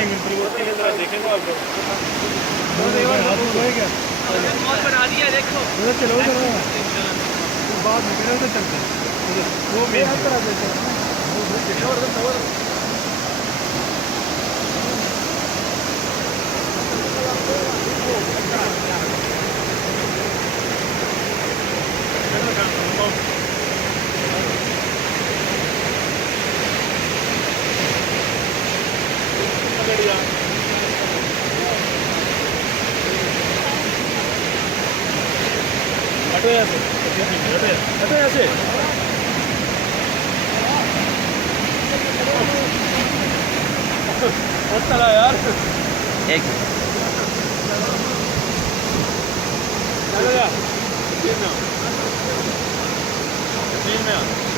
देखेंगे आपको बना दिया देखो। चलो बाद में चलते वो मेन हटो यहाँ से हटो यहाँ से बहुत चला यार एक चलो यार 3 में आ